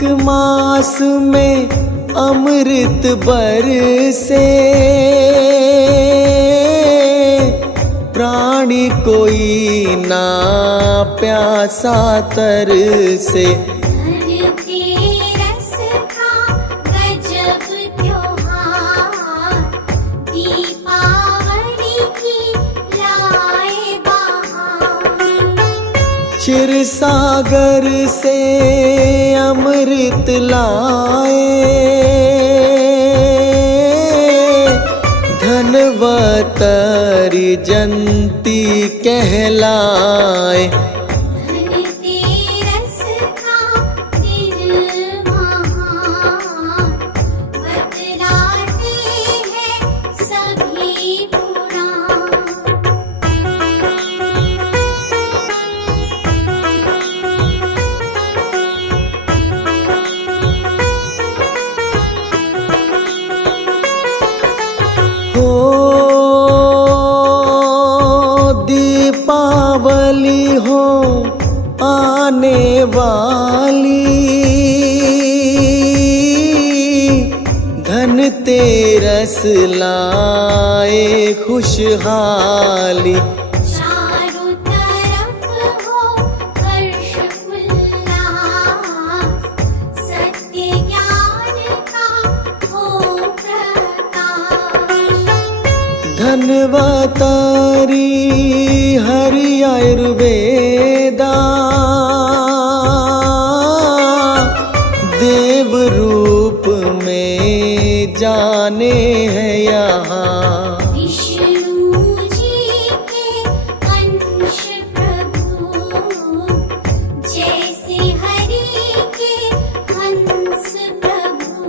कार्तिक मास में अमृत बरसे, प्राणी कोई ना प्यासा तरसे। धनतेरस का गजब त्योहार, दीपावली की लाए बहार। क्षीरसागर से अमृत लाए, धनवतरी जयंती कहलाए। धनतेरस का दिन महान, बतलाते हैं सभी पुराण। दीपावली हो आने वाली, धनतेरस लाए खुशहाली। चारों तरफ हो हर्ष उल्लास, सत्य ज्ञान का हो प्रकाश। धनवतारी हरि आयुर्वेदा, देव रूप में जाने हैं यहाँ। विष्णु जी के अंश प्रभु, जैसे हरि के हंस प्रभु।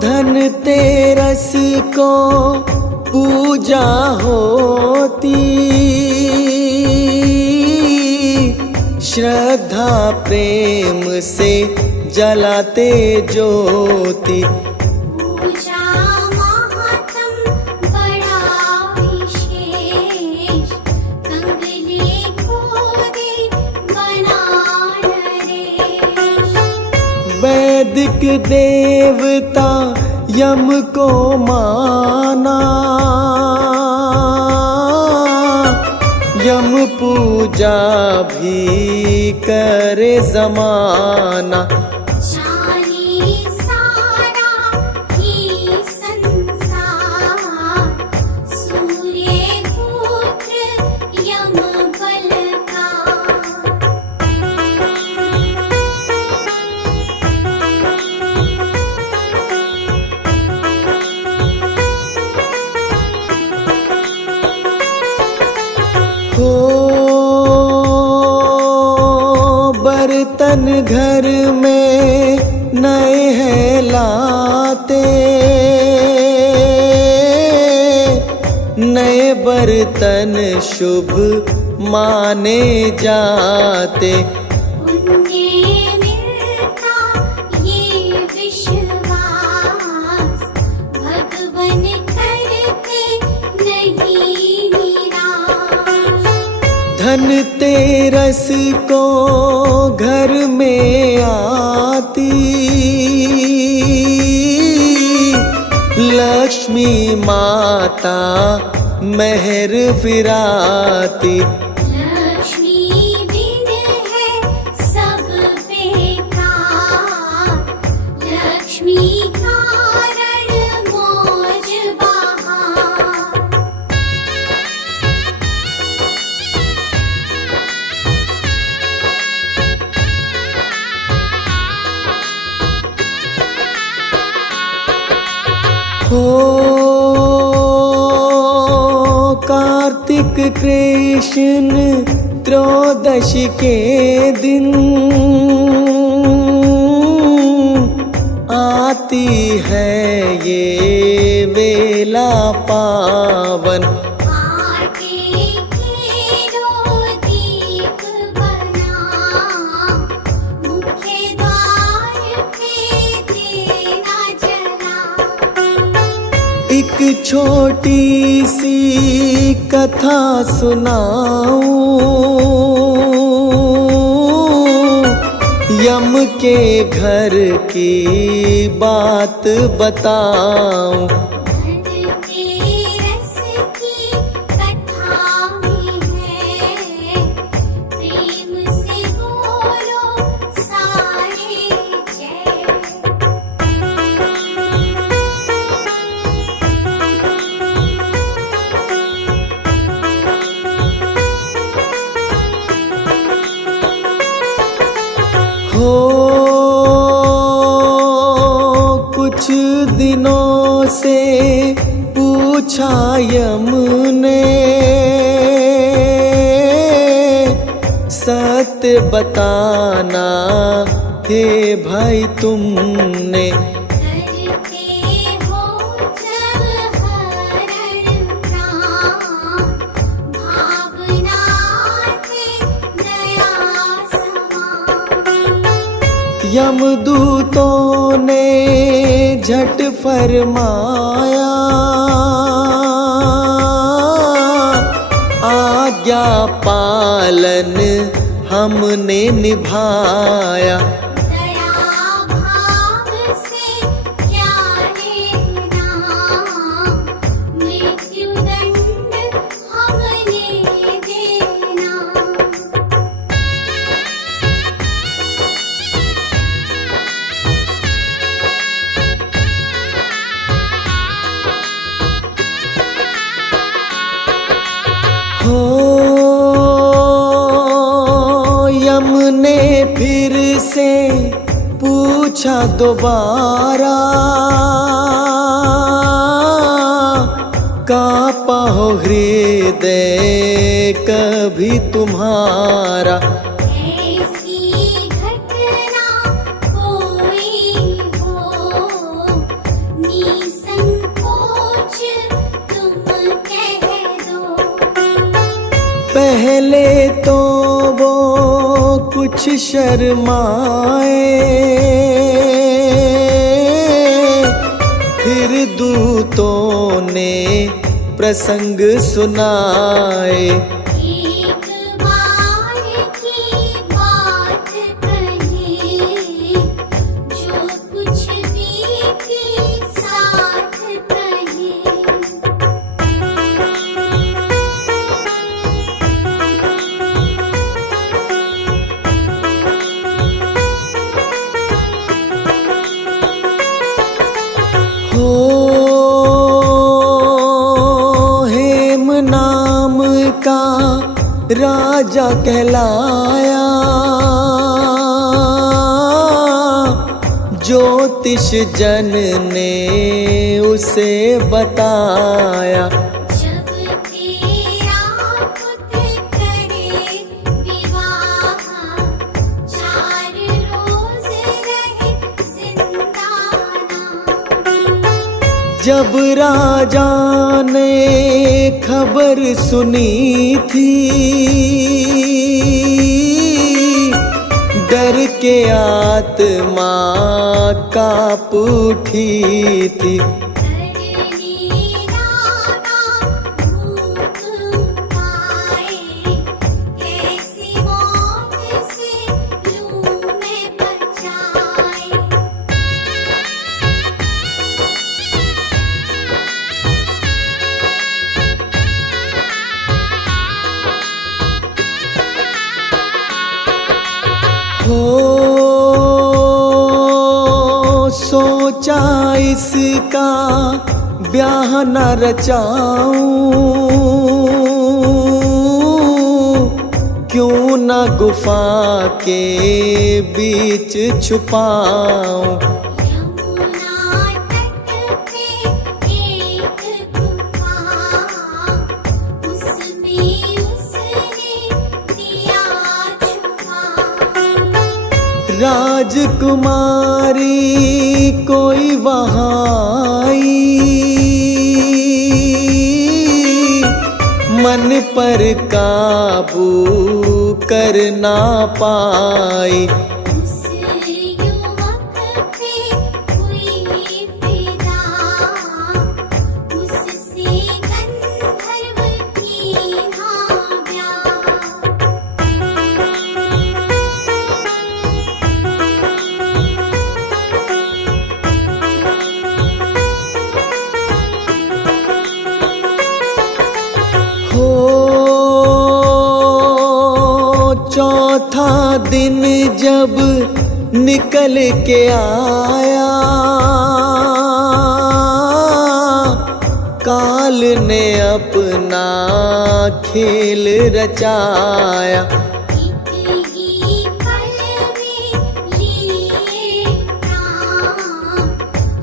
धनतेरस को पूजा होती, श्रद्धा प्रेम से जलाते ज्योति। पूजा महात्म बड़ा विशेष, कंगले खोदे बना नरेश। वैदिक देवता यम को माना, यम पूजा भी करे जमाना। जाने सारा ही संसार, सूर्य पुत्र यम बल का। हो बर्तन घर में नए हैं लाते, नए बर्तन शुभ माने जाते। पुण्य मिलता ये विश्वास, भगवन करते नहीं निराश। धनतेरस को घर में आती, लक्ष्मी माता मेहर फिराती। लक्ष्मी बिन है सब बेकार, लक्ष्मी कारण मौज बहार। हो कार्तिक कृष्ण त्रयोदशी के दिन आती है ये वेला पावन। आटे के दो दीप बना, मुख्य द्वार छोटी सी कथा सुनाऊं, यम के घर की बात बताऊं। घर के रस की कथा में है, प्रेम से बोलो सारे जय। हो कुछ दिनों से पूछा यम ने, सत्य बताना हे भाई तुमने। करते हो जब हरण प्राण, भावना थे दया समान। यमदूतों ने झट फरमाया, आज्ञा पालन हमने निभाया। दया भाव से क्या लेना, मृत्युदंड हमने देना। हो यम ने फिर से पूछा दोबारा, कांपा हो हृदय कभी तुम्हारा। ऐसी घटना कोई हो, निसंकोच तुम कह दो। पहले तो वो कुछ शर्माए, फिर दूतों ने प्रसंग सुनाए। एक बार की बात कही, जो कुछ भी थी साथ कही। हो हेम नाम का राजा कहलाया, ज्योतिष जन ने उसे बताया। जब तेरा पुत्र करे विवाह, 4 रोज रहे जिंदाना। जब राजा ने खबर सुनी थी, डर के आत्मा कांप उठी थी। करनी नाना भूख पाए, कैसी मौत से लूं में बचाए। हो सोचा इसका ब्याह न रचाऊं, क्यों न गुफा के बीच छुपाऊं। यमुना तट पे एक गुफा, उसमें उसने दिया छुपा। राजकुमारी कोई वहाँ आई, मन पर काबू कर ना पाई। उस युवक पे हुई फिदा, उस चौथा दिन जब निकल के आया, काल ने अपना खेल रचाया। एक ही पल में लिए प्राण,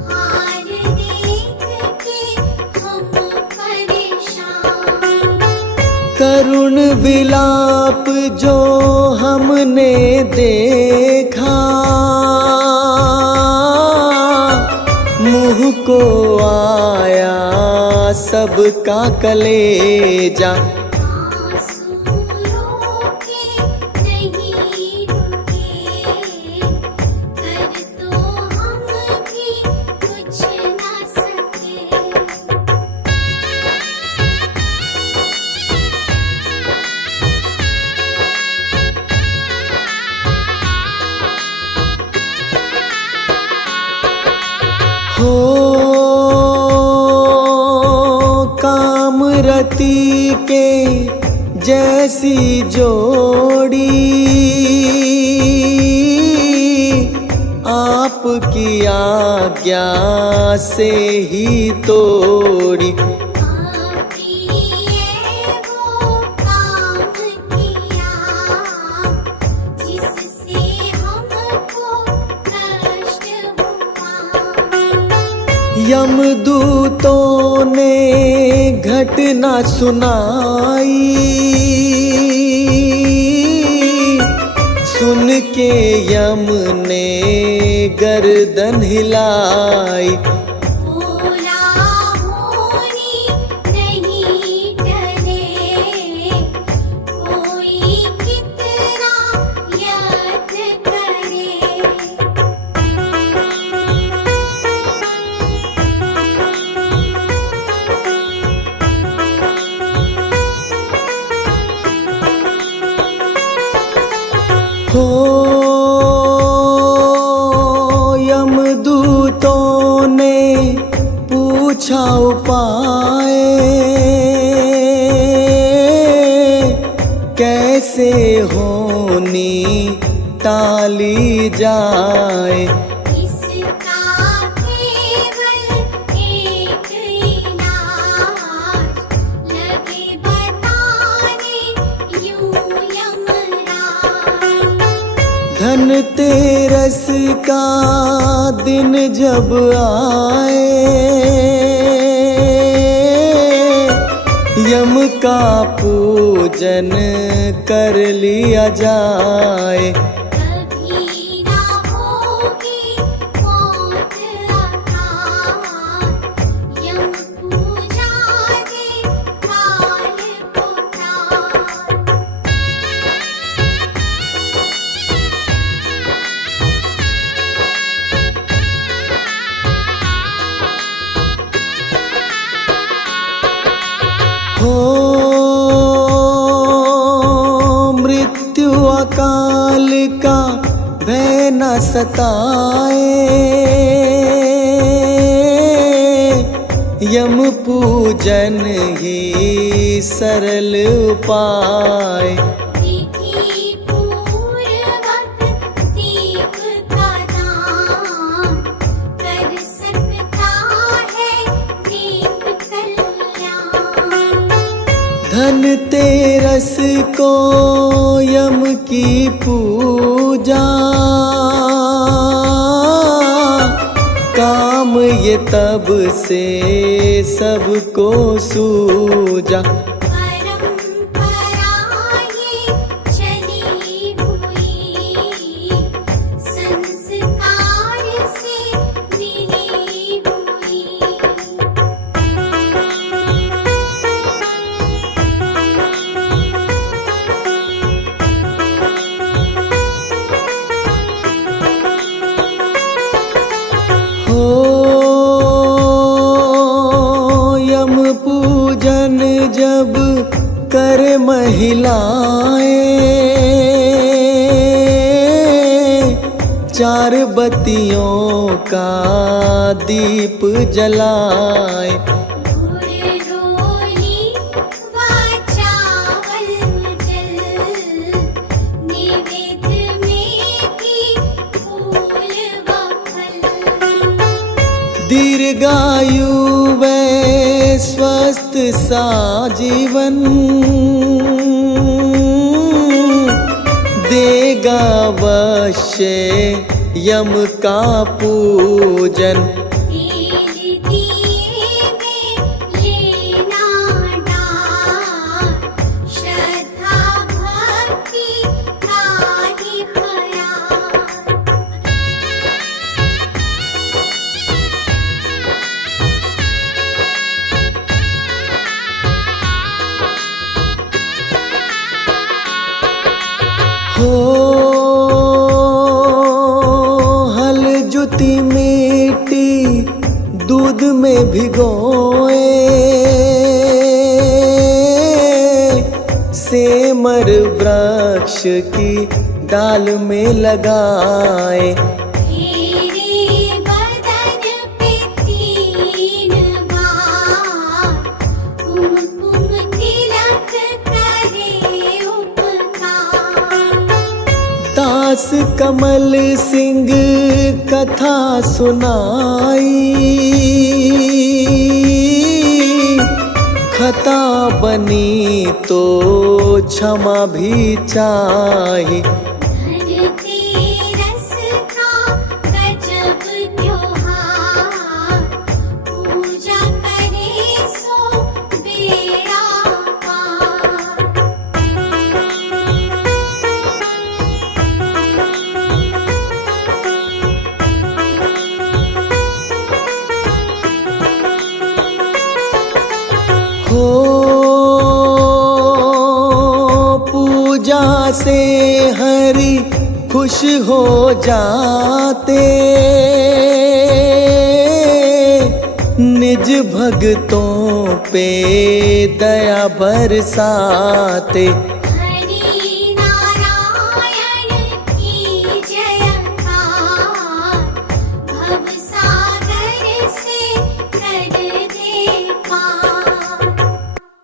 हार देख के हम परेशान। करुण विलाप जो हमने देखा, मुँह को आया सबका कलेजा। आंसुओं के नहीं रुके, कर तो हम भी कुछ ना सके। हो कामरती के जैसी जोड़ी, आपकी आज्ञा से ही तोड़ी। आपी ये वो काम किया, जिससे हमको कष्ट हुआ। यमदूतों ने घटना सुनाई, सुन के यम ने गर्दन हिलाई। बोला होनी नहीं डरे, कोई कितना यत्न करे। हो यमदूतों ने पूछा उपाय, कैसे होनी टाली जाए। इसका केवल एक इलाज, लगे बताने यूं यमराज। धनतेरस का दिन जब आए, यम का पूजन कर लिया जाए। कभी ना होगी मौत आकार, यम पूजा दे काल को टाल। हो मृत्यु अकाल का भय न सताए, यम पूजन ही सरल उपाय। विधि पूर्वक दीप का दान, कर सकता है दीप कल्याण। धनतेरस को यम की पूजा, काम ये तब से सबको सूझा। परंपरा ये चली हुई, संस्कार से मिली हुई। हो यम पूजन जब कर महिलाएं, चार बत्तियों का दीप जलाए। गुड़ रोली व चावल जल, दीर्घायु व स्वस्थ सा जीवन देगा अवश्य यम का पूजन। तेल दिए में लेना डार, श्रद्धा भक्ति का ही ख्याल। हो हल जुती मिट्टी दूध में भिगोए, सेमर वृक्ष की डाल में लगाए। तेरे बदन पे 3 बार कुमकुम तिलक करे उपकार। दास कमल सिंह कथा सुनाई, खता बनी तो क्षमा भी चाही। धनतेरस का गजब त्योहार, पूजा करे सो बेड़ा पार। हो पूजा से हरि खुश हो जाते, निज भक्तों पे दया बरसाते।